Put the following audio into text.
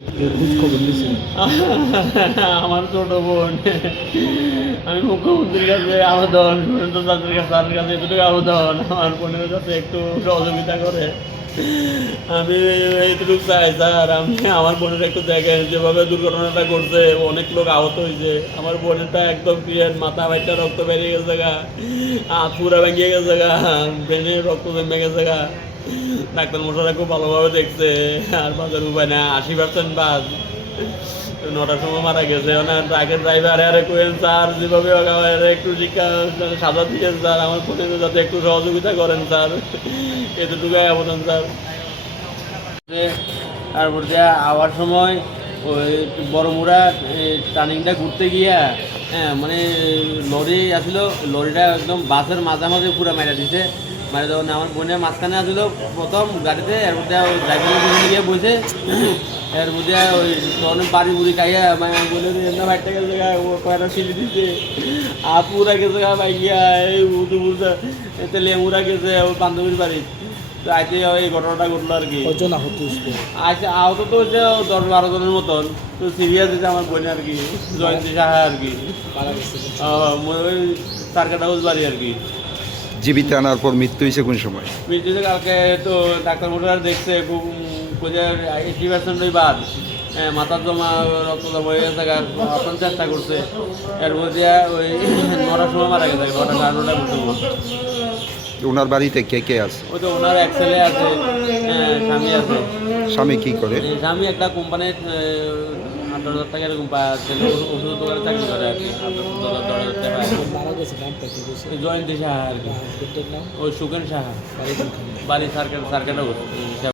খোঁজ খবর নিয়েছেন? আমার ছোট বোন, আমি মুখ্যমন্ত্রীর কাছে আবেদন, সুরেন্দ্র চাঁদের কাছে, তাদের কাছে এতটুকু আবেদন, আমার বোনের কাছে একটু সহযোগিতা করে। আমি এইটুকু চাই স্যার, আপনি আমার বোনের একটু দেখেন, যেভাবে দুর্ঘটনাটা ঘটছে, অনেক লোক আহত হয়েছে। আমার বোনেরটা একদম ক্লিয়ার, মাথা বাইটটা রক্ত বেরিয়ে গেছে গা, হাত পুরা ভেঙে গেছে গা, ব্রেনে রক্ত জমে গেছে গা। ডাক্তার মশারা খুব ভালোভাবে দেখছে, আর বাজার উপায় না, 80% বাদ। 9টার সময় মারা গেছে। ওনার ট্রাকের ড্রাইভার আরে কোয়েন স্যার, যেভাবে হোক আমার একটু শিক্ষা সাজা দিয়েছেন স্যার, আমার ফোনে যাতে একটু সহযোগিতা করেন স্যার, এতটুকুই আবেদন স্যার। তারপর যে আওয়ার সময় ওই বড়মুড়া টার্নিংটা ঘুরতে গিয়া, হ্যাঁ মানে লরি আসলো, লরিটা একদম বাসের মাঝামাঝি পুরো মেরে দিছে। মানে যখন আমার বোনের মাঝখানে আসলো প্রথম গাড়িতে, এর মধ্যে ওই ড্রাইভারের পিছনে গিয়ে বসে, এর মধ্যে ওই অনেক বাড়ি বুড়ি খাইয়া মানে বলে এমনি বাইরটা গেছে গা, ও কয়টা সিলি দিচ্ছে, হাত পুরা গেছে গা ভাই গিয়া, এই উঠে উঠে এতে লেমুরা গেছে ওই বান্ধবীর বাড়ি। তো আজকে এই ঘটনাটা ঘটলো আর কি। কজন আহত হয়েছিল? আচ্ছা, আহত তো হচ্ছে 10-12 জনের মতন। তো সিরিয়াস হয়েছে আমার বোনে আর কি, জয়ন্তী সাহা আর কি, মারা গেছে? ওই সার্কাটা বাড়ি আর কি। জীবিত আনার পর মৃত্যু হয়েছে কোন সময়? মৃত্যুতে কালকে তো ডাক্তার মোটার দেখছে, খুব 80% বাদ। হ্যাঁ, মাথার জমা রক্ত জমা হয়ে গেছে, অপারেশন চেষ্টা করছে। এর মধ্যে ওই 9টার সময় মারা গেছে, 9টা 9:30 পর্যন্ত। ওনার বাড়িতে কে কে আছে? ওই তো ওনার এক ছেলে আছে, স্বামী আছে। স্বামী কি করে? স্বামী একটা কোম্পানির 8,000 টাকা এরকম পায়, ছেলে ওষুধ দোকানে চাকরি করে আর কি, 10,000 টাকা পায়। মারা গেছে নামটা কি বলছে? ওই জয়ন্তী সাহা আর কি, হাজবেন্ডের নাম? ওই সুকেন সাহা, বাড়ি কোনখানে? বাড়ি সার্কেট সার্কেটে